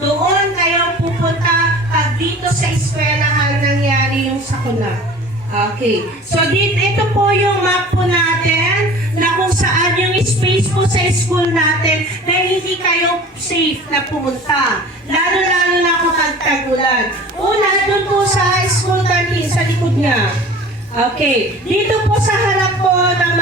Doon kayo pupunta pag dito sa eskwelahan nangyari yung sakuna. Okay. So, ito po yung map po natin na kung saan yung space po sa school natin na hindi kayo safe na pumunta. Lalo-lalo na kapag tag-ulan. Una, doon po sa school canteen, sa likod niya. Okay. Dito po sa harap po ng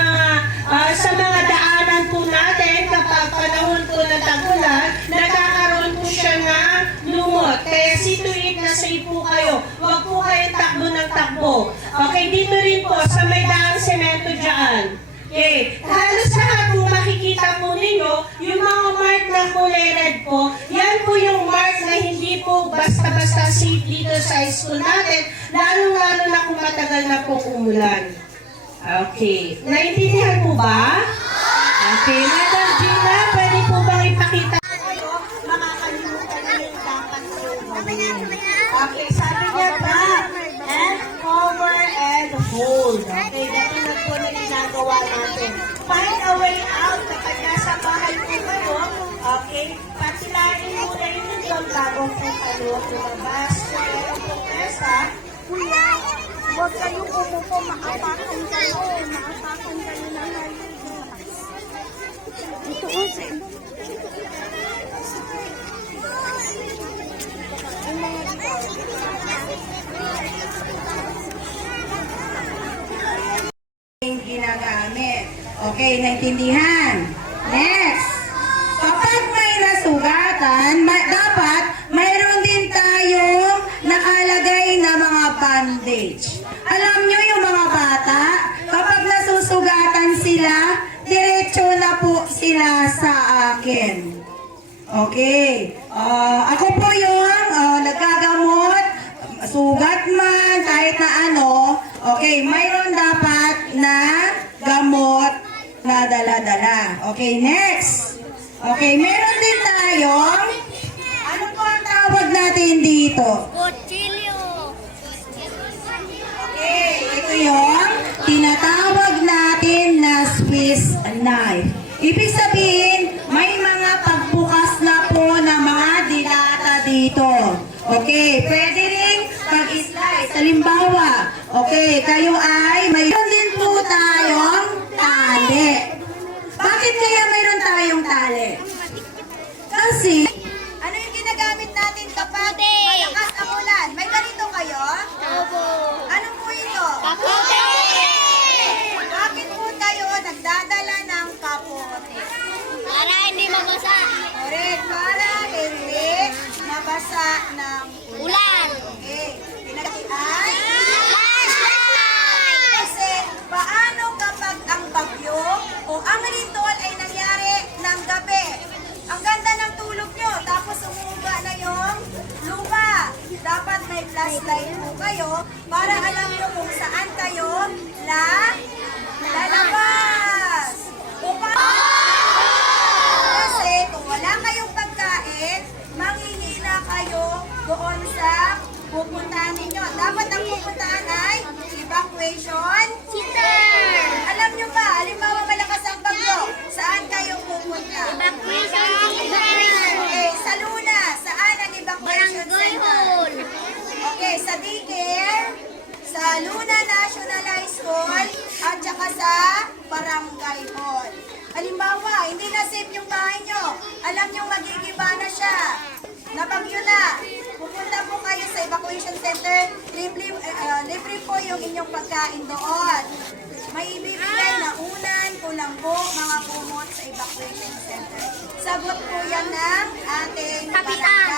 sa mga daanan po natin kapag panahon po ng tag-ulan, nagkakaroon po siya ng lumot. Kaya see to it na safe po kayo. Huwag po kayong takbo ng takbo. Okay, dito rin po sa may daang semento dyan. Okay, halos lahat po makikita po ninyo, yung mga mark na kulay red po, yan po yung mark na hindi po basta-basta safe dito sa school natin, lalo-lalo na kung matagal na po umulan. Okay, naintindihan po ba? Okay, Madam Gina, pwede po bang ipakita? Makakalimutan na yung dapat Okay, sabi niya ba? And cover and hold. Okay, ganun po na ginagawa natin. Find a way out kapag nasa bahay po kayo. Okay, patilain muna yun doon bago po kayo lumabas. So, ganun po pesa. Kuya, huwag kayong umupo, maapakan kayo na naliligo. Ito o, ginagamit. Okay, naintindihan? Next. Kapag may nasugatan, dapat mayroon din tayong nakalagay na mga bandage. Alam nyo yung mga bata, kapag nasusugatan sila, diretso na po sila sa akin. Okay. Ako po yung nagagamot, sugat man, kahit na ano. Okay, mayroon dapat na gamot na dala-dala. Okay, next. Okay, meron din tayong, ano po ang tawag natin dito? Kutsilyo. Okay, ito yung tinatawag natin na Swiss knife. Ibig sabihin, may mga pagbukas na po na mga dilata dito. Okay, pwede rin pag-slice. Halimbawa, okay, kayo ay mayroon din po tayong tali. Bakit kaya mayroon tayong tali? Kasi, ano yung ginagamit natin kapag malakas ang ulan? May ganito kayo? Opo. Ano po ito? Kapote. Bakit po tayo nagdadala ng kapote? Para hindi mabasa. Correct, para hindi mabasa ng Ulan. Okay. Pinag-ian? Flashlight. Kasi paano kapag ang bagyo o ang lindol ay nangyari ng gabi? Ang ganda ng tulog nyo, tapos umuuga na yung lupa. Dapat may flashlight po kayo para alam nyo kung saan kayo lalabas. Kasi kung wala kayong pagkain, manghihina kayo doon sa pupuntahan ninyo. Dapat ang pupuntahan ay evacuation Center. Alam nyo ba, halimbawa malakas ang bagyo, saan kayo pupunta? Evacuation Center. Okay, sa Luna, saan ang evacuation Barangay center? Hall. Okay, sa daycare, sa Luna National High School, at saka sa Barangay Hall. Halimbawa, hindi na safe yung bahay nyo. Alam nyo, magigiba na siya. Nabagyo na. Pupunta po kayo sa evacuation center. Libre po yung inyong pagkain doon. May ibibigay na unan, kulambo, mga kumot sa evacuation center. Sagot po yan ng ating Kapitan.